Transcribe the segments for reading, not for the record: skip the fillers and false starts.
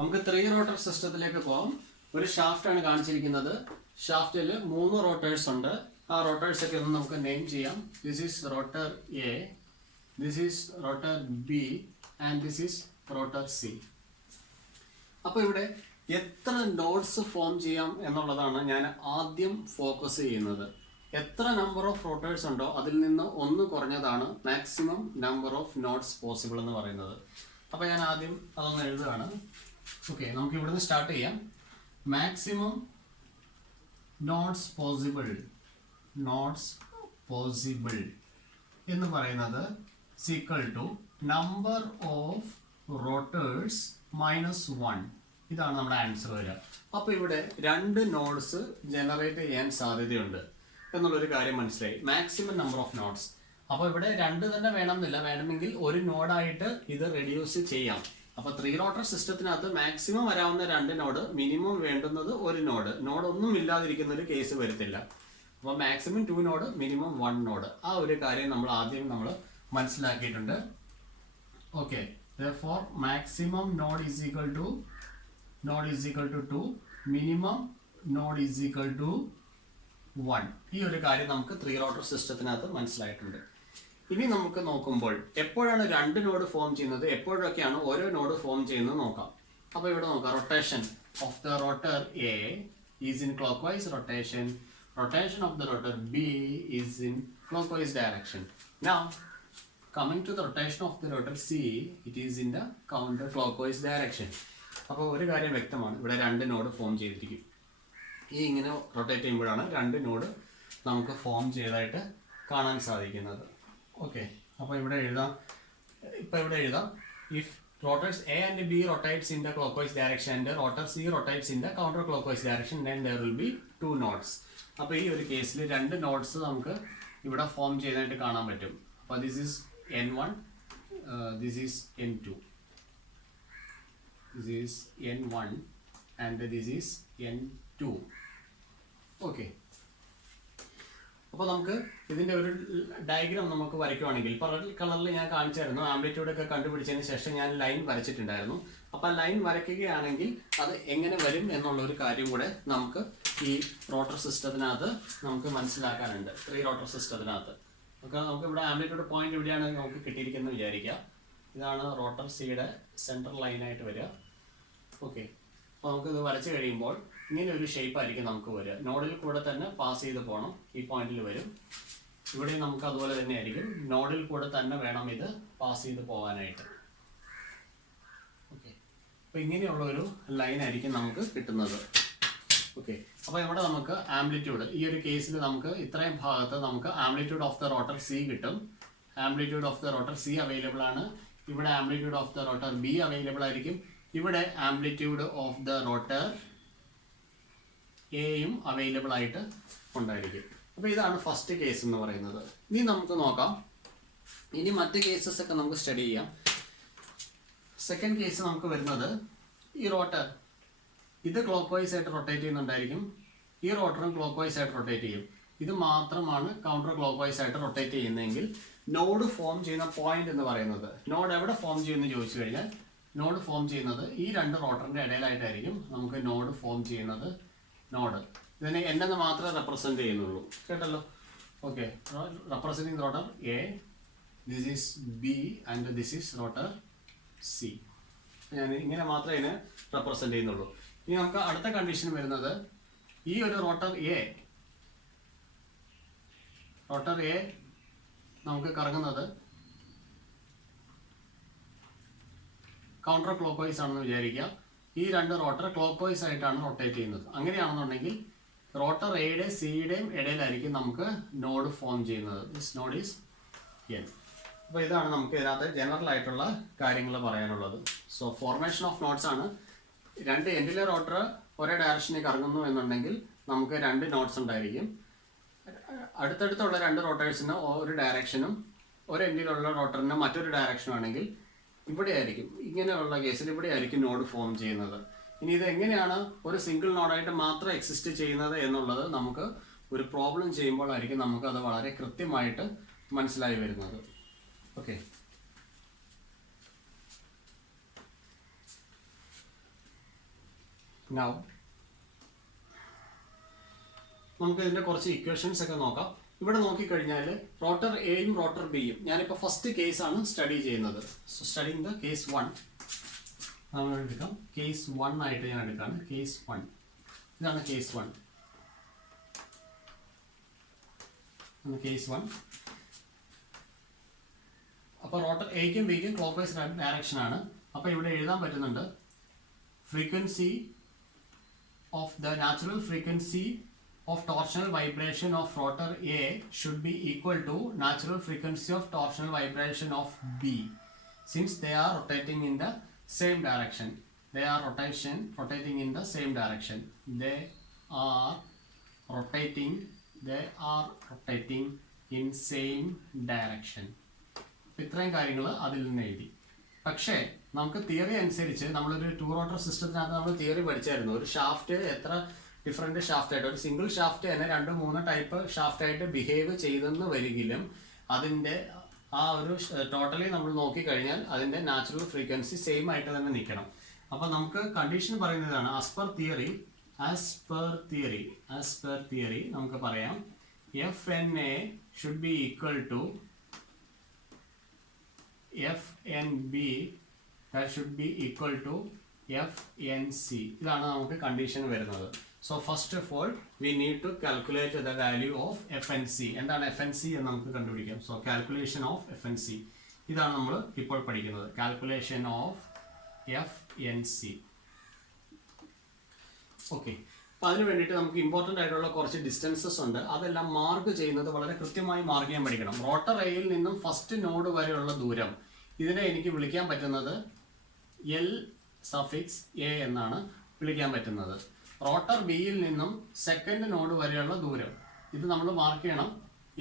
നമുക്ക് 3 റോട്ടർ സിസ്റ്റത്തിലേക്ക് പോകാം. ഒരു ഷാഫ്റ്റ് ആണ് കാണിച്ചിരിക്കുന്നത്. ഷാഫ്റ്റിൽ 3 റോട്ടേഴ്സ് ഉണ്ട്. ആ റോട്ടേഴ്സ് ഒക്കെ ഒന്ന് നമുക്ക് നെയിം ചെയ്യാം. This is rotor A, this is rotor B and this is rotor C. അപ്പോൾ ഇവിടെ എത്ര നോഡ്സ് ഫോം ചെയ്യാം എന്നുള്ളതാണ് ഞാൻ ആദ്യം ഫോക്കസ് ചെയ്യുന്നത്. എത്ര നമ്പർ ഓഫ് റോട്ടേഴ്സ് ഉണ്ടോ അതിൽ നിന്ന് ഒന്ന് കുറഞ്ഞതാണ് maximum number of nodes possible എന്ന് പറയുന്നത്. അപ്പോൾ ഞാൻ ആദ്യം അതൊന്ന് എഴുതുകയാണ്. ഓക്കെ, നമുക്ക് ഇവിടുന്ന് സ്റ്റാർട്ട് ചെയ്യാം. മാക്സിമം നോഡ്സ് പോസിബിൾ എന്ന് പറയുന്നത് equal to number of rotors -1. ഇതാണ് നമ്മുടെ ആൻസർ വരിക. അപ്പോൾ ഇവിടെ 2 നോഡ്സ് ജനറേറ്റ് ചെയ്യാൻ സാധ്യതയുണ്ട് എന്നുള്ളൊരു കാര്യം മനസ്സിലായി. Maximum number of nodes. അപ്പോൾ ഇവിടെ 2 തന്നെ വേണമെന്നില്ല, വേണമെങ്കിൽ ഒരു നോഡായിട്ട് ഇത് റെഡ്യൂസ് ചെയ്യാം. അപ്പോൾ 3 റോട്ടർ സിസ്റ്റത്തിനകത്ത് മാക്സിമം വരാവുന്ന 2 നോഡ്, മിനിമം വേണ്ടുന്നത് ഒരു നോഡ്. നോഡൊന്നും ഇല്ലാതിരിക്കുന്ന ഒരു കേസ് വരത്തില്ല. അപ്പോൾ മാക്സിമം 2 നോഡ്, മിനിമം 1 നോഡ്. ആ ഒരു കാര്യം നമ്മൾ ആദ്യം മനസ്സിലാക്കിയിട്ടുണ്ട്. Okay, therefore maximum node is equal to 2, minimum node is equal to 1. ഈ ഒരു കാര്യം നമുക്ക് 3 റോട്ടർ സിസ്റ്റത്തിനകത്ത് മനസ്സിലായിട്ടുണ്ട്. ഇനി നമുക്ക് നോക്കുമ്പോൾ എപ്പോഴാണ് 2 നോഡ് ഫോം ചെയ്യുന്നത്, എപ്പോഴൊക്കെയാണ് ഓരോ നോഡ് ഫോം ചെയ്യുന്നത് നോക്കാം. അപ്പോൾ ഇവിടെ നോക്കാം. Rotation of the rotor A is in clockwise rotation. Rotation of the rotor B is in clockwise direction. Now coming to the rotation of the rotor C, it is in the counter clockwise direction. അപ്പോൾ ഒരു കാര്യം വ്യക്തമാണ്, ഇവിടെ 2 node form ചെയ്തിരിക്കും. ഈ ഇങ്ങനെ rotate ചെയ്യുമ്പോഴാണ് 2 node നമുക്ക് ഫോം ചെയ്തതായിട്ട് കാണാൻ സാധിക്കുന്നത്. ഓക്കെ, അപ്പോൾ ഇവിടെ എഴുതാം. If rotors A and B rotates in the clockwise direction and rotor C rotates in the counter clockwise direction, then there will be 2 nodes. അപ്പോൾ ഈ ഒരു കേസിൽ 2 നോഡ്സ് നമുക്ക് ഇവിടെ ഫോം ചെയ്തതായിട്ട് കാണാൻ പറ്റും. അപ്പോൾ this is N1, this is N2, this is N1 and this is N2. Okay, അപ്പോൾ നമുക്ക് ഇതിൻ്റെ ഒരു ഡയഗ്രാം നമുക്ക് വരയ്ക്കുവാണെങ്കിൽ കളറിൽ ഞാൻ കാണിച്ചായിരുന്നു. ആംപ്ലിറ്റ്യൂഡ് ഒക്കെ കണ്ടുപിടിച്ചതിന് ശേഷം ഞാൻ ലൈൻ വരച്ചിട്ടുണ്ടായിരുന്നു. അപ്പോൾ ലൈൻ വരയ്ക്കുകയാണെങ്കിൽ അത് എങ്ങനെ വരും എന്നുള്ളൊരു കാര്യം കൂടെ നമുക്ക് ഈ റോട്ടർ സിസ്റ്റത്തിനകത്ത് നമുക്ക് മനസ്സിലാക്കാനുണ്ട്. 3 റോട്ടർ സിസ്റ്റത്തിനകത്ത് നമുക്ക് ഇവിടെ ആംപ്ലിറ്റ്യൂഡ് പോയിന്റ് എവിടെയാണ് നമുക്ക് കിട്ടിയിരിക്കുന്നത് വിചാരിക്കുക. ഇതാണ് റോട്ടർ സിയുടെ സെൻട്രൽ ലൈനായിട്ട് വരിക. ഓക്കെ, അപ്പോൾ നമുക്കിത് വരച്ച് കഴിയുമ്പോൾ ഇങ്ങനെ ഒരു ഷേപ്പ് ആയിരിക്കും നമുക്ക് വരിക. നോഡിൽ കൂടെ തന്നെ പാസ് ചെയ്ത് പോകണം. ഈ പോയിന്റിൽ വരും. ഇവിടെ നമുക്ക് അതുപോലെ തന്നെ ആയിരിക്കും. നോഡിൽ കൂടെ തന്നെ വേണം ഇത് പാസ് ചെയ്ത് പോകാനായിട്ട്. ഓക്കെ, അപ്പോൾ ഇങ്ങനെയുള്ള ഒരു ലൈനായിരിക്കും നമുക്ക് കിട്ടുന്നത്. ഓക്കെ, അപ്പോൾ ഇവിടെ നമുക്ക് ആംപ്ലിറ്റ്യൂഡ്, ഈ ഒരു കേസിൽ നമുക്ക് ഇത്രയും ഭാഗത്ത് നമുക്ക് amplitude of the rotor C കിട്ടും. Amplitude of the rotor C available ആണ്. ഇവിടെ amplitude of the rotor B available ആയിരിക്കും. ഇവിടെ ആംപ്ലിറ്റ്യൂഡ് ഓഫ് ദ റോട്ടർ എയും അവൈലബിൾ ആയിട്ട് ഉണ്ടായിരിക്കും. അപ്പോൾ ഇതാണ് ഫസ്റ്റ് കേസ് എന്ന് പറയുന്നത്. ഇനി നമുക്ക് നോക്കാം. ഇനി മറ്റ് കേസസ് ഒക്കെ നമുക്ക് സ്റ്റഡി ചെയ്യാം. സെക്കൻഡ് കേസ് നമുക്ക് വരുന്നത്, ഈ റോട്ടർ ഇത് ക്ലോക്ക് വൈസ് ആയിട്ട് റൊട്ടേറ്റ് ചെയ്യുന്നുണ്ടായിരിക്കും. ഈ റോട്ടറും ക്ലോക്ക് വൈസ് ആയിട്ട് റൊട്ടേറ്റ് ചെയ്യും. ഇത് മാത്രമാണ് കൗണ്ടർ ക്ലോക്ക് വൈസ് ആയിട്ട് റൊട്ടേറ്റ് ചെയ്യുന്നതെങ്കിൽ നോഡ് ഫോം ചെയ്യുന്ന പോയിന്റ് എന്ന് പറയുന്നത്, നോഡ് എവിടെ ഫോം ചെയ്യുമെന്ന് ചോദിച്ചു കഴിഞ്ഞാൽ നോഡ് ഫോം ചെയ്യുന്നത് ഈ 2 റോട്ടറിൻ്റെ ഇടയിലായിട്ടായിരിക്കും നമുക്ക് നോഡ് ഫോം ചെയ്യുന്നത്. നോഡ് ഇതിനെ എന്നെന്ന് മാത്രമേ റെപ്രസെൻറ്റ് ചെയ്യുന്നുള്ളൂ. കേട്ടല്ലോ? Okay, representing rotor A, this is B and this is rotor C. ഞാൻ ഇങ്ങനെ മാത്രമേ ഇതിനെ റെപ്രസെൻറ്റ് ചെയ്യുന്നുള്ളൂ. ഇനി നമുക്ക് അടുത്ത കണ്ടീഷൻ വരുന്നത്, ഈ ഒരു റോട്ടർ എ നമുക്ക് കറങ്ങുന്നത് കൗണ്ടർ ക്ലോക്ക് വൈസ് ആണെന്ന് വിചാരിക്കുക. ഈ 2 റോട്ടർ ക്ലോക്ക് വൈസ് ആയിട്ടാണ് റൊട്ടേറ്റ് ചെയ്യുന്നത്. അങ്ങനെയാണെന്നുണ്ടെങ്കിൽ റോട്ടർ എയുടെയും സിയുടെയും ഇടയിലായിരിക്കും നമുക്ക് നോഡ് ഫോം ചെയ്യുന്നത്. This node is N. അപ്പോൾ ഇതാണ് നമുക്ക് ഇതിനകത്ത് ജനറൽ ആയിട്ടുള്ള കാര്യങ്ങൾ പറയാനുള്ളത്. സോ ഫോർമേഷൻ ഓഫ് നോഡ്സ് ആണ്. 2 എൻഡിലെ റോട്ടർ ഒരേ ഡയറക്ഷനിൽ കറങ്ങുന്നു എന്നുണ്ടെങ്കിൽ നമുക്ക് 2 നോഡ്സ് ഉണ്ടായിരിക്കും. അടുത്തടുത്തുള്ള 2 റോട്ടേഴ്സിന് ഒരു ഡയറക്ഷനും ഒരു എൻഡിലുള്ള റോട്ടറിന് മറ്റൊരു ഡയറക്ഷനും ആണെങ്കിൽ ഇവിടെ ആയിരിക്കും, ഇങ്ങനെയുള്ള കേസിൽ ഇവിടെ ആയിരിക്കും നോഡ് ഫോം ചെയ്യുന്നത്. ഇനി ഇത് എങ്ങനെയാണ് ഒരു സിംഗിൾ നോഡായിട്ട് മാത്രം എക്സിസ്റ്റ് ചെയ്യുന്നത് എന്നുള്ളത് നമുക്ക് ഒരു പ്രോബ്ലം ചെയ്യുമ്പോഴായിരിക്കും നമുക്ക് അത് വളരെ കൃത്യമായിട്ട് മനസ്സിലായി വരുന്നത്. ഓക്കെ, നൗ നമുക്ക് ഇതിൻ്റെ കുറച്ച് ഇക്വേഷൻസ് ഒക്കെ നോക്കാം. ഇവിടെ നോക്കിക്കഴിഞ്ഞാൽ റോട്ടർ എയും റോട്ടർ ബിയും, ഞാനിപ്പോൾ ഫസ്റ്റ് കേസാണ് സ്റ്റഡി ചെയ്യുന്നത്. സോ സ്റ്റഡിങ് ദ കേസ് 1 നമ്മൾ എടുക്കാം. കേസ് 1 ആയിട്ട് ഞാൻ എടുക്കുകയാണ്. കേസ് 1 ഇതാണ് കേസ് 1. കേസ് 1. അപ്പോൾ റോട്ടർ എയ്ക്കും ബിക്കും ക്ലോക്ക് വൈസ് ഡയറക്ഷൻ ആണ്. അപ്പോൾ ഇവിടെ എഴുതാൻ പറ്റുന്നുണ്ട് frequency of the natural frequency of torsional vibration of rotor A should be equal to natural frequency of torsional vibration of B, since they are rotating in the same direction. They are rotating in the same direction. They are rotating in same direction. ഇത്രയും കാര്യങ്ങൾ അതിൽ നിന്ന് എഴുതി. പക്ഷേ നമുക്ക് theory അനുസരിച്ച് നമ്മളൊരു 2 rotor സിസ്റ്റത്തിനകത്ത് നമ്മൾ തിയറി പഠിച്ചായിരുന്നു. ഒരു ഷാഫ്റ്റ് എത്ര ഡിഫറെൻറ്റ് ഷാഫ്റ്റ് ആയിട്ട്, ഒരു സിംഗിൾ ഷാഫ്റ്റ് തന്നെ 2-3 ടൈപ്പ് ഷാഫ്റ്റ് ആയിട്ട് ബിഹേവ് ചെയ്തെന്ന് വരികിലും അതിൻ്റെ ആ ഒരു ടോട്ടലി നമ്മൾ നോക്കിക്കഴിഞ്ഞാൽ അതിൻ്റെ നാച്ചുറൽ ഫ്രീക്വൻസി സെയിം ആയിട്ട് തന്നെ നിൽക്കണം. അപ്പോൾ നമുക്ക് കണ്ടീഷൻ പറയുന്നതാണ് ആസ് പെർ തിയറി നമുക്ക് പറയാം FNA should be equal to FNB that should be equal to FNC. ഇതാണ് നമുക്ക് കണ്ടീഷൻ വരുന്നത്. So first of all we need to calculate the value of FNC. എന്താണ് FNC എന്ന് നമുക്ക് കണ്ടുപിടിക്കാം. So calculation of FNC ഇതാണ് നമ്മൾ ഇപ്പോൾ പഠിക്കുന്നത്. Calculation of FNC. ഓക്കെ, അപ്പോൾ അതിന് വേണ്ടിയിട്ട് നമുക്ക് ഇമ്പോർട്ടൻ്റ് ആയിട്ടുള്ള കുറച്ച് ഡിസ്റ്റൻസസ് ഉണ്ട്. അതെല്ലാം മാർക്ക് ചെയ്യുന്നത് വളരെ കൃത്യമായി മാർക്ക് ചെയ്യാൻ പഠിക്കണം. റോട്ടർ എയിൽ നിന്നും ഫസ്റ്റ് നോഡ് വരെയുള്ള ദൂരം, ഇതിനെ എനിക്ക് വിളിക്കാൻ പറ്റുന്നത് L(A) എന്നാണ് വിളിക്കാൻ പറ്റുന്നത്. റോട്ടർ ബിയിൽ നിന്നും സെക്കൻഡ് നോഡ് വരെയുള്ള ദൂരം, ഇത് നമ്മൾ മാർക്ക് ചെയ്യണം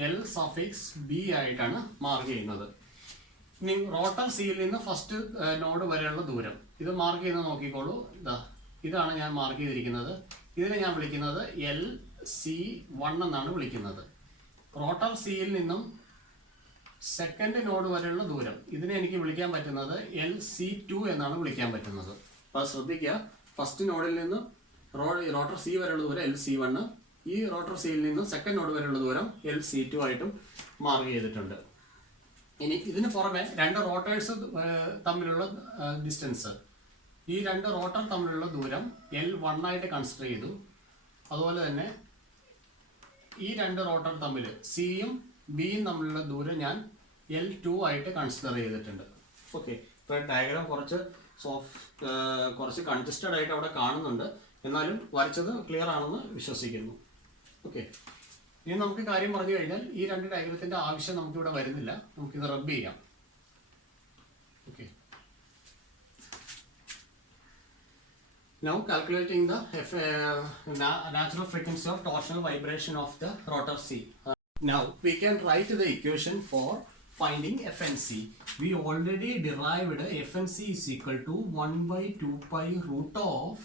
L(B) ആയിട്ടാണ് മാർക്ക് ചെയ്യുന്നത്. ഇനി റോട്ടർ സിയിൽ നിന്ന് ഫസ്റ്റ് നോഡ് വരെയുള്ള ദൂരം, ഇത് മാർക്ക് ചെയ്യുന്നത് നോക്കിക്കോളൂ. ഇതാണ് ഞാൻ മാർക്ക് ചെയ്തിരിക്കുന്നത്. ഇതിനെ ഞാൻ വിളിക്കുന്നത് LC1 എന്നാണ് വിളിക്കുന്നത്. റോട്ടർ സിയിൽ നിന്നും സെക്കൻഡ് നോഡ് വരെയുള്ള ദൂരം, ഇതിനെ എനിക്ക് വിളിക്കാൻ പറ്റുന്നത് LC2 എന്നാണ് വിളിക്കാൻ പറ്റുന്നത്. അപ്പോൾ ശ്രദ്ധിക്കുക, ഫസ്റ്റ് നോഡിൽ നിന്ന് റോട്ടർ സി വരെയുള്ള ദൂരം LC1, ഈ റോട്ടർ സിയിൽ നിന്ന് സെക്കൻഡ് നോഡ് വരെയുള്ള ദൂരം LC2 ആയിട്ടും മാർക്ക് ചെയ്തിട്ടുണ്ട്. ഇനി ഇതിന് പുറമെ 2 റോട്ടേഴ്സ് തമ്മിലുള്ള ഡിസ്റ്റൻസ്, ഈ 2 റോട്ടർ തമ്മിലുള്ള ദൂരം L1 ആയിട്ട് കൺസിഡർ ചെയ്തു. അതുപോലെ തന്നെ ഈ 2 റോട്ടർ തമ്മിൽ സിയും ബിയും തമ്മിലുള്ള ദൂരം ഞാൻ L2 ആയിട്ട് കൺസിഡർ ചെയ്തിട്ടുണ്ട്. ഓക്കെ, ഇപ്പോൾ ഡയഗ്രാം കുറച്ച് കൺജസ്റ്റഡ് ആയിട്ട് അവിടെ കാണുന്നുണ്ട്, എന്നാലും വരച്ചത് ക്ലിയർ ആണെന്ന് വിശ്വസിക്കുന്നു. ഓക്കെ, ഇനി നമുക്ക് കാര്യം പറഞ്ഞു കഴിഞ്ഞാൽ ഈ 2 ഡയഗ്രത്തിൻ്റെ ആവശ്യം നമുക്കിവിടെ വരുന്നില്ല, നമുക്കിത് റബ്ബ് ചെയ്യാം. Okay, now calculating the natural frequency of torsional vibration of the rotor C. Now we can write the equation for finding FNC. We already derived FNC is equal to 1/2 pi root of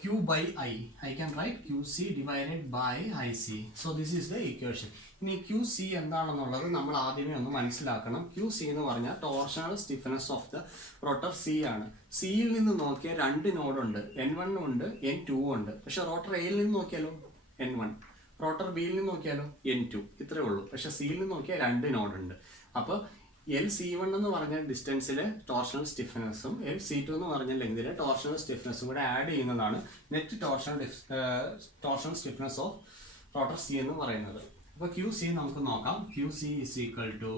Q by I. I can write QC divided by IC. So this is the equation. ഇനി QC എന്താണെന്നുള്ളത് നമ്മൾ ആദ്യമേ ഒന്ന് മനസ്സിലാക്കണം. QC എന്ന് പറഞ്ഞാൽ torsional stiffness of the rotor C ആണ്. സിയിൽ നിന്ന് നോക്കിയാൽ 2 നോഡുണ്ട്, N1 ഉണ്ട്, N2 ഉണ്ട്. പക്ഷെ റോട്ടർ എയിൽ നിന്ന് നോക്കിയാലോ N1, റോട്ടർ ബിയിൽ നിന്ന് നോക്കിയാലോ N2, ഇത്രേ ഉള്ളൂ. പക്ഷെ സിയിൽ നിന്ന് നോക്കിയാൽ 2 നോഡുണ്ട്. അപ്പോൾ LC1 എന്ന് പറഞ്ഞ ഡിസ്റ്റൻസിലെ ടോർഷണൽ സ്റ്റിഫ്നെസ്സും LC2 എന്ന് പറഞ്ഞ ലെങ്തിലെ ടോർഷണൽ സ്റ്റിഫ്നെസ്സും കൂടെ ആഡ് ചെയ്യുന്നതാണ് net torsional stiffness of rotor C എന്ന് പറയുന്നത്. അപ്പോൾ QC നമുക്ക് നോക്കാം. QC is equal to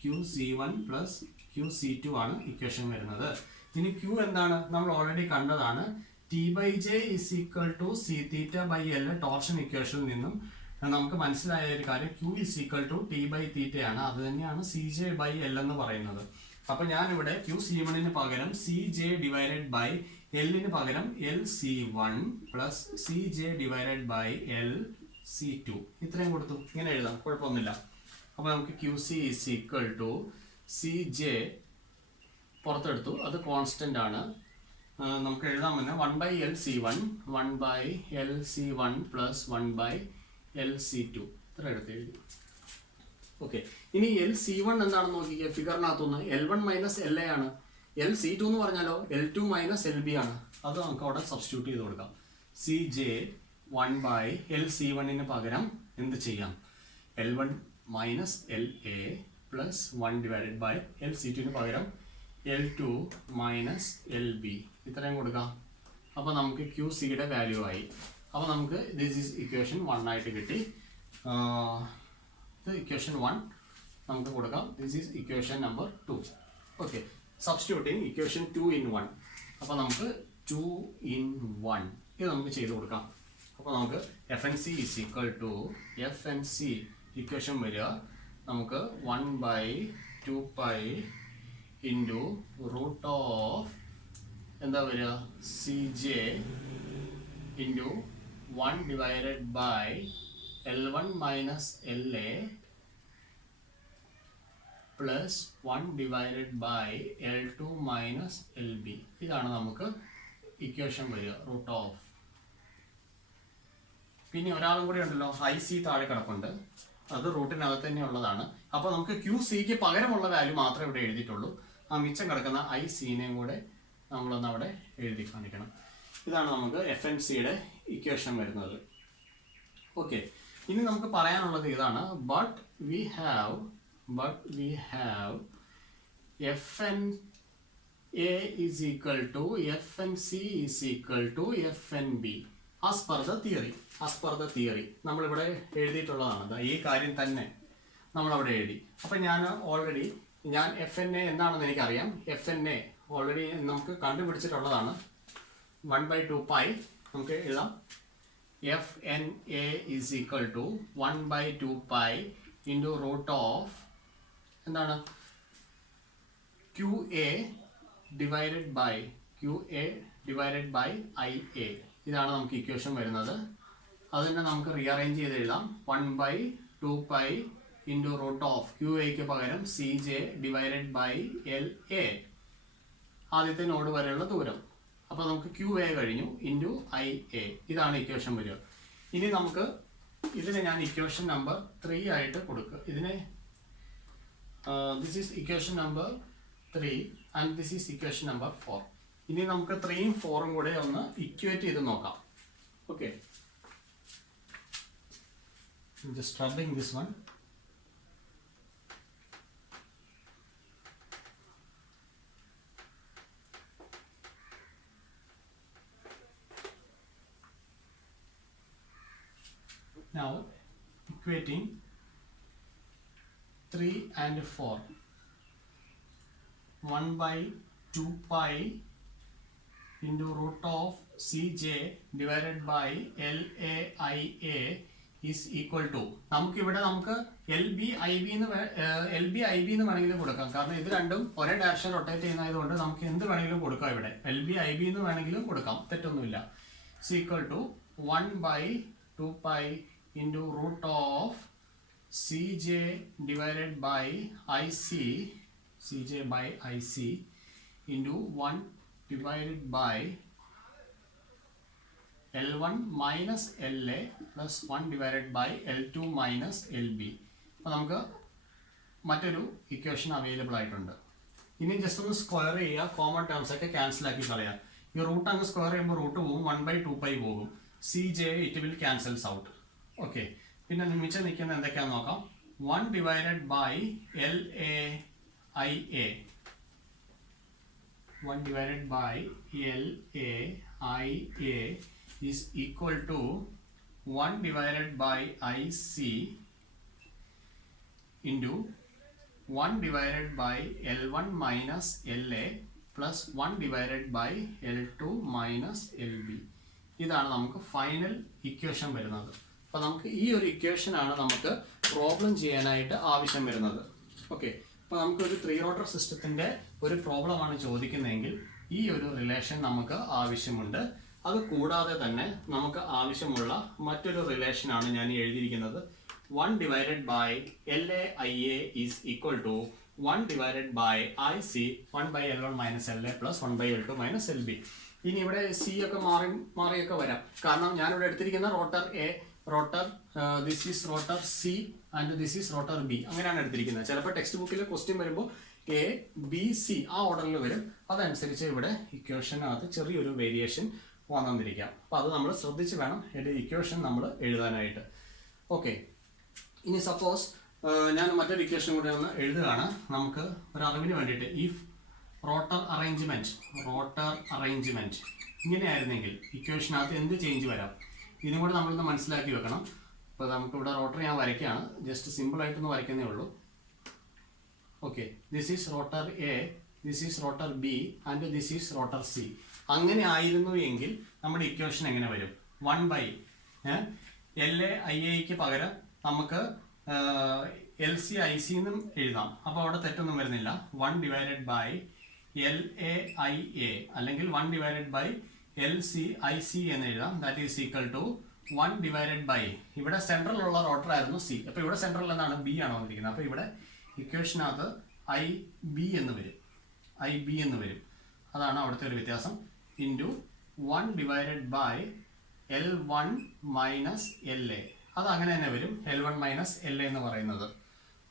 QC1 plus QC2 ആണ് ഇക്വേഷൻ വരുന്നത്. ഇനി Q എന്താണ് നമ്മൾ ഓൾറെഡി കണ്ടതാണ്. T/J is equal to C theta by L torsion ഇക്വേഷനിൽ നിന്നും നമുക്ക് മനസ്സിലായ ഒരു കാര്യം Q is equal to T/θ ആണ്. അത് തന്നെയാണ് CJ by L എന്ന് പറയുന്നത്. അപ്പോൾ ഞാനിവിടെ QC1 പകരം CJ divided by L പകരം LC1 plus CJ divided by LC2 ഇത്രയും കൊടുത്തു. ഇങ്ങനെ എഴുതാം, കുഴപ്പമൊന്നുമില്ല. അപ്പോൾ നമുക്ക് QC is equal to CJ പുറത്തെടുത്തു, അത് കോൺസ്റ്റന്റ് ആണ്. നമുക്ക് എഴുതാമെന്ന് 1/LC1 plus 1/LC2 ഇത്ര എടുത്ത് എഴുതി. ഓക്കെ, ഇനി LC1 എന്താണെന്ന് നോക്കിക്കുക. ഫിഗറിനകത്തുനിന്ന് L1 - LA ആണ്. LC2 എന്ന് പറഞ്ഞാലോ L2 മൈനസ് LB ആണ്. അത് നമുക്ക് അവിടെ സബ്സ്റ്റിറ്റ്യൂട്ട് ചെയ്ത് കൊടുക്കാം. CJ 1/LC1 പകരം എന്ത് ചെയ്യാം? L1 minus LA plus 1/LC2 പകരം L2 മൈനസ് LB ഇത്രയും കൊടുക്കാം. അപ്പോൾ നമുക്ക് QCയുടെ വാല്യൂ ആയി. അപ്പോൾ നമുക്ക് ദിസ് ഈസ് ഇക്വേഷൻ 1 ആയിട്ട് കിട്ടി. ഇത് ഇക്വേഷൻ 1 നമുക്ക് കൊടുക്കാം. This is equation number 2. Okay, substituting equation 2 in 1. അപ്പോൾ നമുക്ക് 2 in 1 ഇത് നമുക്ക് ചെയ്ത് കൊടുക്കാം. അപ്പോൾ നമുക്ക് FNC is equal to FNC equation വരിക നമുക്ക് 1/2π ഇൻറ്റു റൂട്ട് ഓഫ് എന്താ വരിക CJ into 1/L1 minus LA plus 1/L2 minus LB. ഇതാണ് നമുക്ക് ഇക്വേഷൻ വരിക റൂട്ട് ഓഫ്. പിന്നെ ഒരാളും കൂടി ഉണ്ടല്ലോ, IC താഴെ കിടപ്പുണ്ട്, അത് റൂട്ടിനകത്ത് തന്നെ ഉള്ളതാണ്. അപ്പോൾ നമുക്ക് QCക്ക് പകരമുള്ള വാല്യൂ മാത്രമേ ഇവിടെ എഴുതിയിട്ടുള്ളൂ. ആ മിച്ചം കിടക്കുന്ന ICനെയും കൂടെ നമ്മളൊന്ന് അവിടെ എഴുതി കാണിക്കണം. ഇതാണ് നമുക്ക് FNCയുടെ ഇക്വേഷൻ വരുന്നത്. ഓക്കെ, ഇനി നമുക്ക് പറയാനുള്ളത് ഇതാണ്. But we have FNA is equal to FNC is equal to FNB as per the theory. നമ്മളിവിടെ എഴുതിയിട്ടുള്ളതാണ്. ഈ കാര്യം തന്നെ നമ്മളവിടെ എഴുതി. അപ്പം ഞാൻ FNA എന്താണെന്ന് എനിക്കറിയാം. FNA ഓൾറെഡി നമുക്ക് കണ്ടുപിടിച്ചിട്ടുള്ളതാണ്. 1/2π നമുക്ക് എഴുതാം. FNA is equal to 1/2π into root of എന്താണ് QA divided by IA. ഇതാണ് നമുക്ക് ഇക്വേഷൻ വരുന്നത്. അതിനെ നമുക്ക് റീഅറേഞ്ച് ചെയ്ത് എഴുതാം. 1/2π into root of QAക്ക് പകരം CJ divided by LA, ആദ്യത്തെ നോഡ് വരെയുള്ള ദൂരം. അപ്പോൾ നമുക്ക് QA കഴിഞ്ഞു ഇൻറ്റു IA. ഇതാണ് ഇക്വേഷൻ വരിക. ഇനി നമുക്ക് ഇതിനെ ഞാൻ ഇക്വേഷൻ നമ്പർ 3 ആയിട്ട് കൊടുക്കുക. ഇതിനെ this is equation number 3 and this is equation number 4. ഇനി നമുക്ക് 3ഉം 4ഉം കൂടെ ഒന്ന് ഇക്വേറ്റ് ചെയ്ത് നോക്കാം. Okay, just rubbing this one. Now equating 3 and 4. 1/2π into root of CJ divided by LAIA is equal to നമുക്ക് LBIB എന്ന് വേണമെങ്കിലും കൊടുക്കാം. കാരണം ഇത് രണ്ടും ഒരേ ഡയറക്ഷൻ റൊട്ടേറ്റ് ചെയ്യുന്നതുകൊണ്ട് നമുക്ക് എന്ത് വേണമെങ്കിലും കൊടുക്കാം. ഇവിടെ LBIB എന്ന് വേണമെങ്കിലും കൊടുക്കാം, തെറ്റൊന്നുമില്ല. is equal to 1/2π into root of CJ divided by IC into 1 divided by L1 minus LA plus 1 divided by L2 minus LB. അപ്പോൾ നമുക്ക് മറ്റൊരു ഇക്വേഷൻ അവൈലബിൾ ആയിട്ടുണ്ട്. ഇനി ജസ്റ്റ് ഒന്ന് സ്ക്വയർ ചെയ്യുക, കോമൺ ടേംസ് ഒക്കെ ക്യാൻസൽ ആക്കി കളയാം. ഈ റൂട്ട് അങ്ങ് സ്ക്വയർ ചെയ്യുമ്പോൾ റൂട്ട് പോകും, 1/2π പോകും. CJ it will cancels out. Okay, പിന്നെ മിച്ചം നിൽക്കുന്ന എന്തൊക്കെയാണെന്ന് നോക്കാം. 1 divided by LAIA. 1 divided by LAIA is equal to 1 divided by IC into 1 divided by L1 minus LA plus 1 divided by L2 minus LB. ഇതാണ് നമുക്ക് final equation വരുന്നത്. അപ്പോൾ നമുക്ക് ഈ ഒരു ഇക്വേഷനാണ് നമുക്ക് പ്രോബ്ലം ചെയ്യാനായിട്ട് ആവശ്യം വരുന്നത്. ഓക്കെ, അപ്പോൾ നമുക്കൊരു 3 ഓർഡർ സിസ്റ്റത്തിൻ്റെ ഒരു പ്രോബ്ലമാണ് ചോദിക്കുന്നതെങ്കിൽ ഈ ഒരു റിലേഷൻ നമുക്ക് ആവശ്യമുണ്ട്. അത് കൂടാതെ തന്നെ നമുക്ക് ആവശ്യമുള്ള മറ്റൊരു റിലേഷനാണ് ഞാൻ എഴുതിയിരിക്കുന്നത്. 1 divided by LAIA is equal to 1 divided by IC 1/L1 minus LA plus 1/L2 minus LB. ഇനി ഇവിടെ C ഒക്കെ മാറിയൊക്കെ വരാം. കാരണം ഞാനിവിടെ എടുത്തിരിക്കുന്ന rotor this is rotor C and this is rotor B അങ്ങനെയാണ് എടുത്തിരിക്കുന്നത്. ചിലപ്പോൾ ടെക്സ്റ്റ് ബുക്കിൽ ക്വസ്റ്റ്യൻ വരുമ്പോൾ A B C ആ ഓർഡറിൽ വരും. അതനുസരിച്ച് ഇവിടെ ഇക്വേഷനകത്ത് ചെറിയൊരു വേരിയേഷൻ വന്നിരിക്കാം. അപ്പോൾ അത് നമ്മൾ ശ്രദ്ധിച്ച് വേണം ഇക്വേഷൻ നമ്മൾ എഴുതാനായിട്ട്. ഓക്കെ, ഇനി സപ്പോസ് ഞാൻ മറ്റൊരു ഇക്വേഷൻ കൂടെ ഒന്ന് എഴുതുകയാണ് നമുക്ക് ഒരു അറിവിന് വേണ്ടിയിട്ട്. ഇഫ് റോട്ടർ അറേഞ്ച്മെന്റ് ഇങ്ങനെയായിരുന്നെങ്കിൽ ഇക്വേഷനകത്ത് എന്ത് ചേഞ്ച് വരാം, ഇതും കൂടെ നമ്മളിന്ന് മനസ്സിലാക്കി വെക്കണം. അപ്പോൾ നമുക്കിവിടെ റോട്ടർ ഞാൻ വരയ്ക്കുകയാണ്, ജസ്റ്റ് സിമ്പിളായിട്ടൊന്ന് വരയ്ക്കുന്നേ ഉള്ളൂ. Okay, this is rotor A, this is rotor B and this is rotor C. അങ്ങനെ ആയിരുന്നു എങ്കിൽ നമ്മുടെ ഇക്വേഷൻ എങ്ങനെ വരും? 1/, LA/IA പകരം നമുക്ക് LC IC എന്നും എഴുതാം. അപ്പോൾ അവിടെ തെറ്റൊന്നും വരുന്നില്ല. 1/LAIA അല്ലെങ്കിൽ 1/LC/IC എന്ന് എഴുതാം. ദാറ്റ് ഈസ് ഈക്വൽ ടു 1/, ഇവിടെ സെൻട്രലുള്ള റോട്ടർ ആയിരുന്നു സി. അപ്പോൾ ഇവിടെ സെൻട്രൽ എന്താണ്? ബി ആണ് വന്നിരിക്കുന്നത്. അപ്പോൾ ഇവിടെ ഇക്വേഷനകത്ത് IB എന്ന് വരും. അതാണ് അവിടുത്തെ ഒരു വ്യത്യാസം. Into 1/L1 minus LA. അത് അങ്ങനെ തന്നെ വരും, L1 മൈനസ് LA എന്ന് പറയുന്നത്.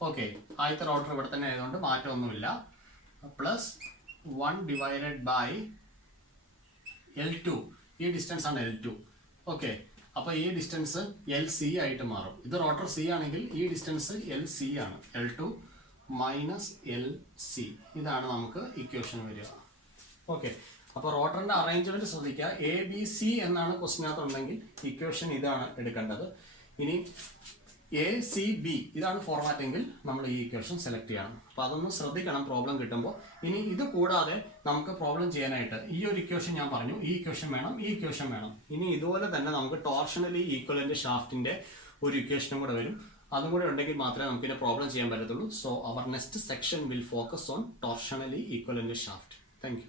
ഓക്കെ, ആദ്യത്തെ റോട്ടർ ഇവിടെ തന്നെ ആയതുകൊണ്ട് മാറ്റമൊന്നുമില്ല. പ്ലസ് 1/L2, ഈ ഡിസ്റ്റൻസ് ആണ് L2. ഓക്കെ, അപ്പോൾ ഈ ഡിസ്റ്റൻസ് LC ആയിട്ട് മാറും. ഇത് റോട്ടർ സി ആണെങ്കിൽ ഈ ഡിസ്റ്റൻസ് LC ആണ്. L2 മൈനസ് LC, ഇതാണ് നമുക്ക് ഇക്വേഷൻ വരിക. ഓക്കെ, അപ്പോൾ റോട്ടറിന്റെ അറേഞ്ച്മെന്റ് ശ്രദ്ധിക്കുക. ABC എന്നാണ് ക്വസ്റ്റിനകത്ത് ഉണ്ടെങ്കിൽ ഇക്വേഷൻ ഇതാണ് എടുക്കേണ്ടത്. ഇനി ACB ഇതാണ് ഫോർമാറ്റ് എങ്കിൽ നമ്മൾ ഈ ഇക്വേഷൻ സെലക്ട് ചെയ്യണം. അപ്പോൾ അതൊന്ന് ശ്രദ്ധിക്കണം പ്രോബ്ലം കിട്ടുമ്പോൾ. ഇനി ഇത് കൂടാതെ നമുക്ക് പ്രോബ്ലം ചെയ്യാനായിട്ട് ഈ ഒരു ഇക്വേഷൻ ഞാൻ പറഞ്ഞു, ഈ ഇക്വേഷൻ വേണം, ഈ ഇക്വേഷൻ വേണം. ഇനി ഇതുപോലെ തന്നെ നമുക്ക് ടോർഷണലി ഈക്വലന്റ് ഷാഫ്റ്റിന്റെ ഒരു ഇക്വേഷനും കൂടെ വരും. അതും കൂടെ ഉണ്ടെങ്കിൽ മാത്രമേ നമുക്ക് ഇതിന്റെ പ്രോബ്ലം ചെയ്യാൻ പറ്റത്തുള്ളൂ. So our next section will focus on torsionally equivalent shaft. Thank U.